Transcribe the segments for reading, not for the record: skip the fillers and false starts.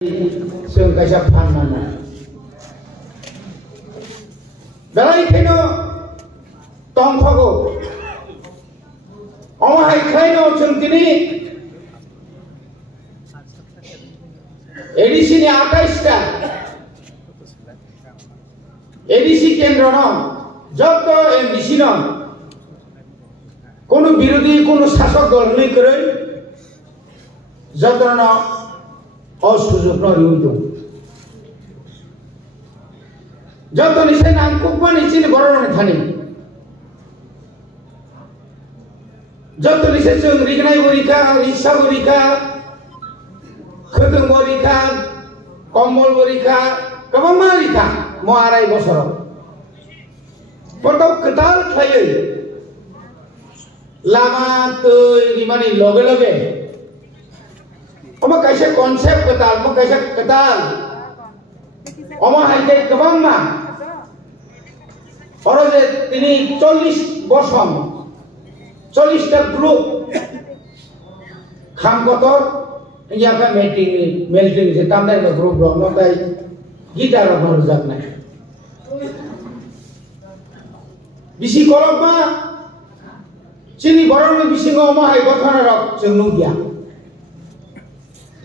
जों कायसा फाननानै बेलायखायनो दंफागौ अमाहायखायनो जों दिनै एडिसिनि 28टा एडिसि केन्द्र दं যত एमडिसि दं কোনো বিরোধী কোনো শাসক দল নেই করে যতন অসুযোগ নয় যত নিচে নাম কুকমানি চিনি বড় থানি যত নিচে जों रिगनाय बरिखा रिसा बरिखा खोदों बरिखा कम्बल बरिखा गोबां बरिखा म आराय बोसोराव फटक कताल थायो लामा दै माने लगे लगे अमा कैसे कॉन्सेप्ट कताल म कैसे कताल अमा हाइते गोबां मा और जे तिनी 40 बसम 40 टा ग्रुप खाम कतर या का मेल्टिंग जे तामने ग्रुप दं नताय गिटार हर जागनाय बिसि कलबमा चिनी बरन बिसिङाव अमा हाइ गथन रक जों नुगिया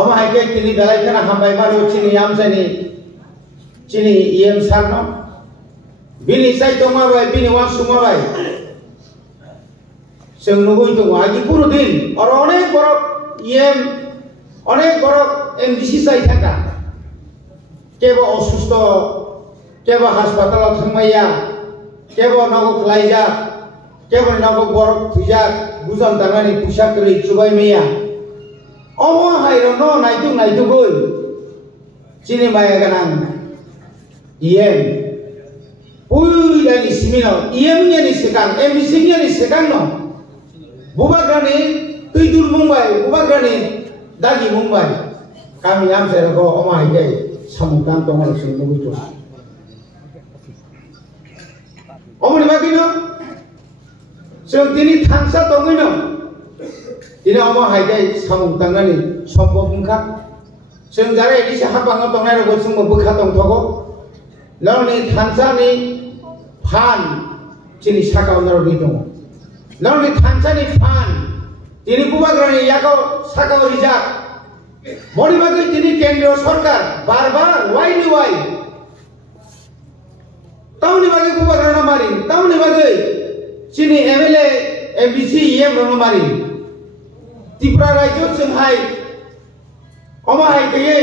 अमा हाइके तिनी बेलायखाना हामबाय मारो चिनी आमसानि चिनी इएम सारनो बिनि साइ दमाबाय बिनि वा सुमाबाय जों नुगै दङ आगि पुरो दिन और अनेक बरक इएम अनेक बरक एमडिसि साइ थाका केबो असुस्थ केबो हासपातालाव थांमाया केबो नगो खलाइजा केबो नगो बरक थुजा बुजाम दानानि फैसा करै चुबाय मैया अमा हाइरो न नायदु गय चिनि माया गानां इएम पुइलानि सिमिनो इएम नि सेकां एमडिसि नि सेकां न बुबाग्रानि तैदुल मुंबाय बुबाग्रानि दागि मुंबाय गामि आमसेरखौ अमा हाइके सामुदान दङ जों नुगैतो अमनि बागिनो जों दिनै थांसा दङैनो दिनै अमा हाइके सामुदाननि सम्भव मुखा जों जारे एदिसे हाबाङाव दंनाय रगो जों बोखा दंथगो लनि थांसानि फान दिनै साकावनार दङ लनि थांसानि फान दिनै बुबाग्रानि यागाव साकाव रिजाक मनि बागै दिनै केन्द्र सरकार बार वाइ ताउनि बागै बुबाग्राना मारि ताउनि बागै चिनी एमएलए एमडिसि इएम रनो मारि त्रिपुरा राज्य जोंहाय अमा हाइके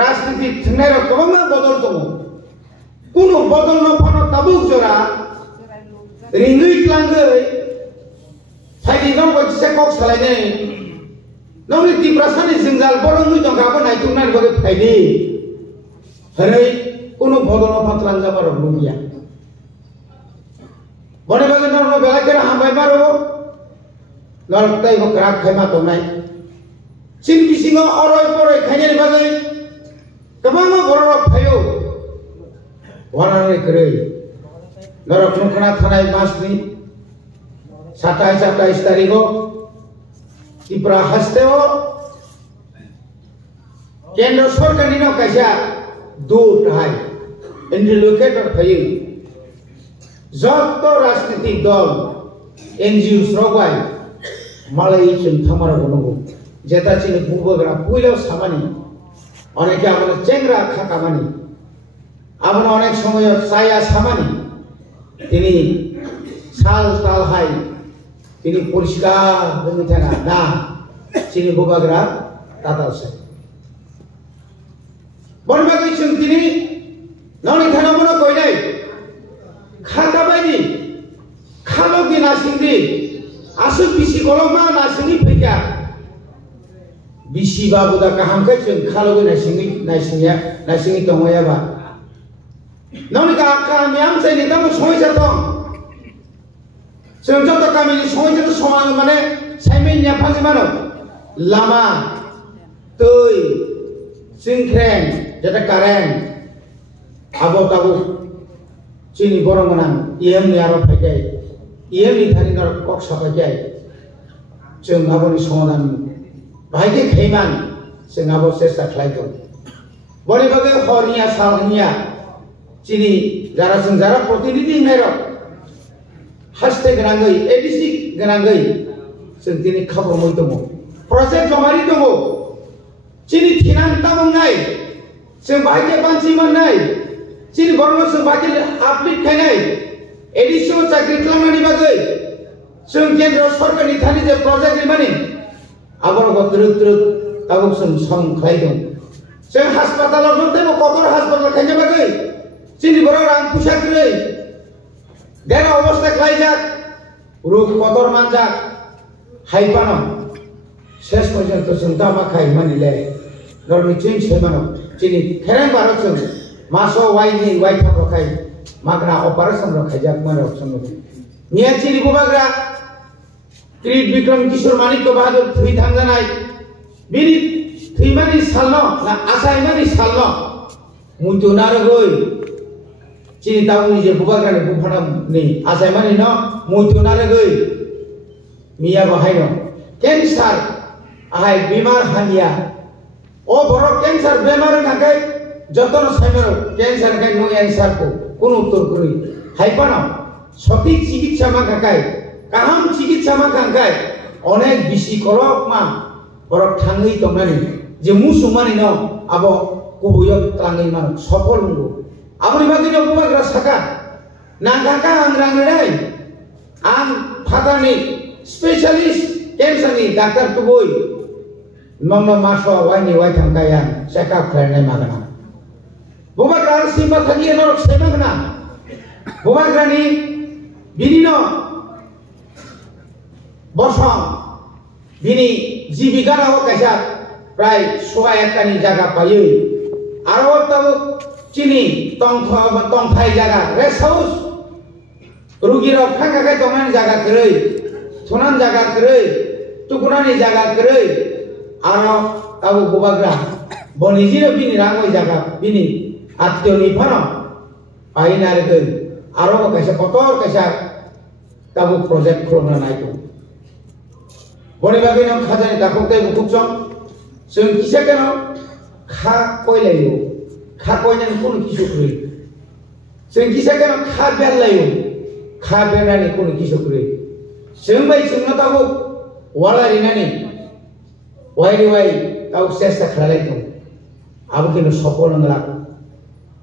राजनीति थंनाय गोबां बदल दङ कुनु बदल न फनो ताबुक जरा रिंगै क्लांगै फाइदि दं बयसे कक सालायनै नंनि त्रिपुरा सानि जोंजाल बरंगै दं गाबो नायथुनार बगे फाइदि हरै कुनु बदल न फातलां जाबार नुगिया बने बागे न बेलायकेर हामबाय मारो नरताय को क्राक खायमा दंनाय चिन बिसिङाव अरय परय खायनाय बागै गोबां बर'राव फायो वानानै करै नरक नखना थानाय मासनि 27 तारिखआव त्रिपुरा हास्तेव केन्द्र सरकारनि न कायसा दूत हाय इन्डिकेटर फायो जत राजनीतिक दल एनजिओ स्रगाय मालाय जों थामारा गनगौ जेता चिनि बुबोग्रा पुइलाव सामानि अनेके आबनो चेंग्रा खाकामानि आबनो अनेक समय साया सामानि तिनि साल ताल हाय तिनि परिष्कार होनो थाना ना चिनि बुबाग्रा तातालसे बनबागै जों तिनि ननि थानामनो कइनाय खाता बायदि खालगि नासिंदि आसु बिसि गलमा नासिंनि फैका बिसि बाबुदा गाहामखै जों खालगि नासिंनि दंयाबा ननि गामि आमसायनि दाम समयसा दं जों जत गामिनि समयसा समान माने साइमेन याफाङि मानो लामा दै सिंख्रें जेटा कारेन्ट आबो ताबो चिनी बरंगना इएम नि आरो फायखाय इएम नि थानि नर कक साफायखाय जों आबोनि समाधान बाहायके खैमान जोंहाबो सेस्था खालामदों बने बागे हरनिया सालनिया चिनि जारा प्रतिनिधि मेर हासते गोनाङै एडिसि गोनाङै जों दिनै खाबु मोन दङ प्रजेक्ट जमारि दङ चिनि थिनांता मोननाय जों बाहाय बांसि मोननाय चिनि बरनो जों बाहाय आपडेट खायनाय एडिसि चाकरि खालामनायनि बागै जों केन्द्र सरकारनि थानि जे प्रजेक्ट माने आबरगो त्रुक ताबुक जों सम खालामदों जों हास्पातालाव दंथायबो कतर हास्पाताल खायनो बागै चिनि बर रां फैसा गै देर अबस्था खालामजाक रुख कतर मानजाक हाइपानो शेष पर्यन्त जों दामा खाय मानिले गरनि चिन सेमानो चिनि खेरां भारत जों मासो वाइनि वाइथा रखाय माग्रा अपारेशन रखायजाक मानो जों निया चिनि बुबाग्रा त्रिट विक्रम किशोर मानिक बहादुर थै थांजानाय बिनि थैमानि सालनो ना आसायमानि सालनो मुतुनार गय चिनि दाउनि जे बुबाग्रानि बुफानानि आसायमानि न मुतुनार गय मिया बाहायनो कैंसर आहाय बेमार हानिया ओ बरो कैंसर बेमार नागाय जतन साइमर कैंसर गाय नो आंसर को कोन उत्तर करै हाइपानो सঠিক চিকিৎসা मा गाय गाहाम चिकित्सा मा गाय अनेक बिसि करक मा बरक थाङै दंनानै जे मुसुमानि न आबो गुबुय ताङै मान सफल नंगौ आबनि बागैनो बुबाग्रा साका नागाका आं रांनाय आं फादानि स्पेशलिस्ट कैंसरनि डाक्टर तुबुय नंनो मासो वाइनि वाइ थांगाया चेकआप खालामनाय मागना बुबाग्रा सिमा थागिया नरक सेमागना बुबाग्रानि बिनिनो बसं बिनि जीविकाराव कैसा प्राय 101 जागा पायो आरो तब चिनि तंथाय जागा रेस्ट हाउस रुगिराव खांगाखाय दंनानै जागा करै थुनान जागा करै तुकुनानि जागा करै आरो तब बुबाग्रा बनिजिनो बिनि राङै जागा बिनि आत्योनि फानो पाइनार गै आरो कैसा कतर कैसा तब प्रोजेक्ट खालामना नायदों बने बागै नों खाजानि दाखौथाय बुकुबजों जों किसाकेनो खा कयलायो खा कयनानै कोन किसुख्रै जों किसाकेनो खा बेरलायो खा बेरनानै कोन किसुख्रै जों बाय जोंना दाबो वालारिनानै वाइ दाव सेस्था खालामदों आबो किनु सफल नंला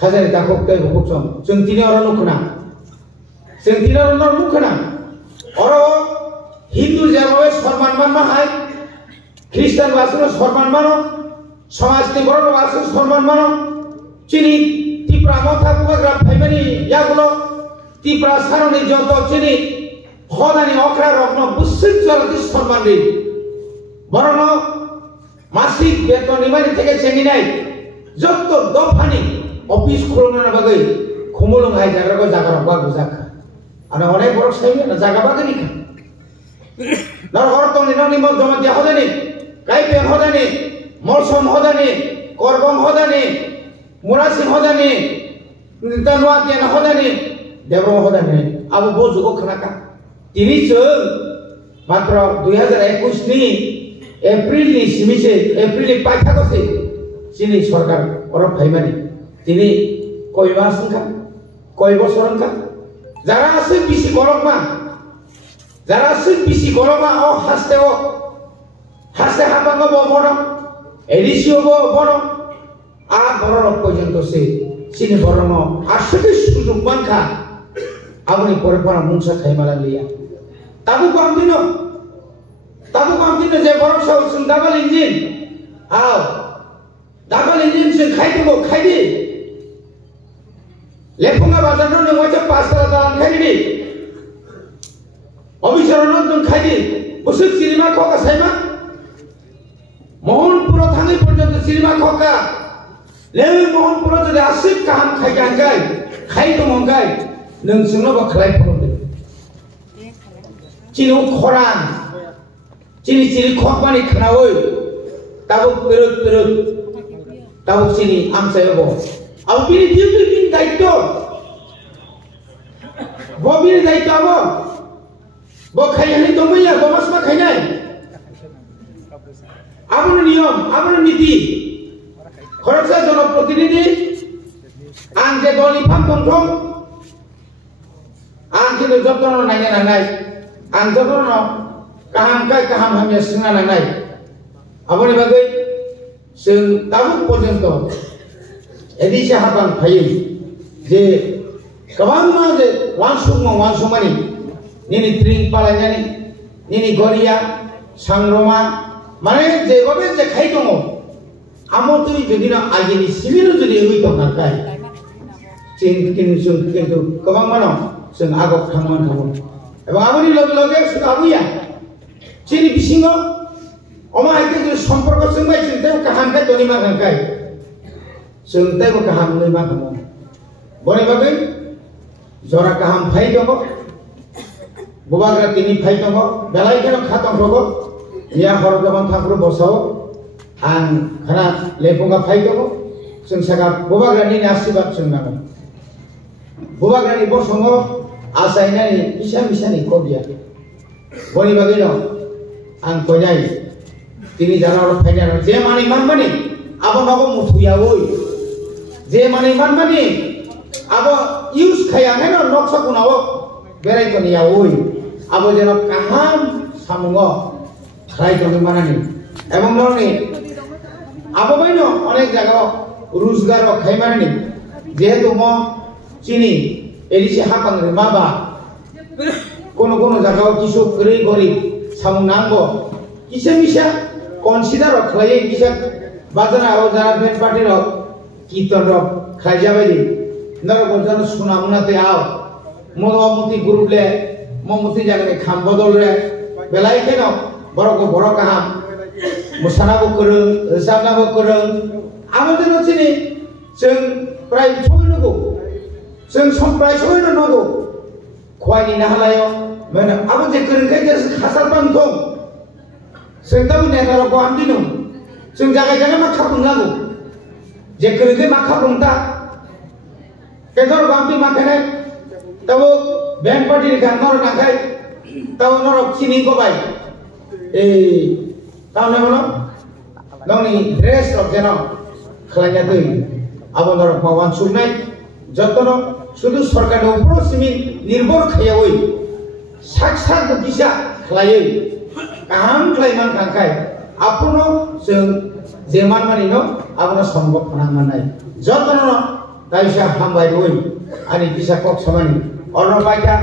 खाजानि दाखौथाय बुकुबजों जों दिनै अरा नुखना जों दिनै अरा नुखना अरा हिंदू जेबावे सम्मान मानो हाय ख्रिस्टान बासनो सम्मान मानो समाजनि बर' बासनो सम्मान मानो चिनि तिप्रा मथा बुबाग्रा फाइमानि यागुलो तिप्रा सारनि जत चिनि हदानि अख्रा रत्न बुसिक जलति सम्मान रि बरनो मासिक बेतन निमानि থেকে চেঙ্গিনাই যত দফানি অফিস খুলনা বাগৈ খুমুলং হাই জায়গাগো জায়গা বাগু জাকা আর অনেক বড় সাইবে না জায়গা বাগনি नरहरतनि ननि मध्यमति हदानि काइपेन हदानि मलसम हदानि करबम हदानि मुरासिन हदानि नितानुआतियान हदानि देब्रम हदानि आबो बजुगो खनाका तिनि जों मात्र 2021 नि एप्रिल नि सिमिसे एप्रिल नि पाइथागसे चिनि सरकार अरब फाइमानि तिनि कय मास संखा कय बছर संखा जारा आसे बिसि गरममा যারা সিবিসি গরমা ও হাসতে হাবাঙ্গ বড় এডিসিও বড় আ বড় পর্যন্ত সে চিনি বড় ন আসলে সুযোগ মানখা আপনি পরে পরে মুংসা খাইমালা লিয়া তাবু কম দিন যে বড় সব ডাবল ইঞ্জিন আও ডাবল ইঞ্জিন সে খাইদেবো খাইদি লেফুঙ্গা বাজার নয় 5 টাকা দাম খাইদি অবিচরণ जों খাইদি বসে সিনেমা খকা সাইমা মোহনপুর থাঙ্গি পর্যন্ত সিনেমা খকা लेवे मोहनपुर যদি আসিক কাহাম খাইগাঙ্গাই খাইদমঙ্গাই नों जोंनो बखलाय फरदो चिनो खरान चिनि खकमानि खोनावै दाबो पेरक दाबो चिनि आमसायबो आव बिनि डिउटि बिनि दायित्व बबिनि दायित्व आबो बखायनानै दंमैया बमासमा खायनाय abon niyom abon niti khoroksa janoprotinithi ang je doli pham tongthong ang je jotno naina nangai ang jotno kaham hamya singna nangai aboni bagai जों दाबो पर्यन्त एदिसे हाबान फायो जे गोबां मा जे वानसुमानि निनि ट्रिं पालायनानै निनि गरिया सांग्रमा माने जेबाबे जे खाइ दङ आमतुरि जुदिनो आगेनि सिबिनो जुदि होइ दंखाय जों किन्तु गोबां मानो जों आगक थांमान थागौ एबा आबनि लगे लगे सुनाबुया सिनि बिसिङाव Oma itu jadi সম্পর্ক sengbai cinta kahangkai toni magangkai, cinta bu kahang lui magamu. Boleh bagai, zora kahang fai tomo, bubagra tini fai tomo, belai kena khatong tomo, dia horok jaman thakru bosau, an karena lepunga fai tomo, sengsaga bubagra ni nasibat sengnaga. Bubagra ni bosongo, asaina ni bisa ni kobia. Boleh bagai no, an konyai. Tini jana orang fajar, je mani man mani, abo mutuya woi, je mani man mani, abo use kaya heno noksa kunawo, berai koni ya woi, abo jana kaham samungo, kaya koni mana ni, emang mana ni, abo baino, onek jaga rusgar wa kaya mana ni, je tu mo sini, edisi hapan ni maba, kono jaga kisu keri gori, samung nanggo, kisah consider of clay kisah bazar atau jalan band party rok kita rok kerja beri nara bosan sunamuna te aw mau muti guru le mau muti jaga kham bodol re belai keno borok kaham musana bo kurung sabna bo kurung amader sini sing prai choinugo sing prai choinu nogo khwai ni nahalayo mana amader kurung kai jas khasal pangthong जों दा नेतार को आम दिनो जों जागा मा खाबुं लागो जे करगे मा खाबुं ता केदर बामति मा खाने तब बैंड पार्टी का नर नाखाय तब नर चिनी को बाय ए ताने मनो नंनि ड्रेस अफ जेनो खलाया दै आबो नर भगवान सुनाय जतनो सुदु सरकार उपरो सिमिन निर्भर खायावै साक्षात दिशा खलायै kaham klaiman kangkai, apuno seng zaman manino, apuno sombok pananganai. Jotono, taisha hambai doi, ani bisa kok samani, orang baca.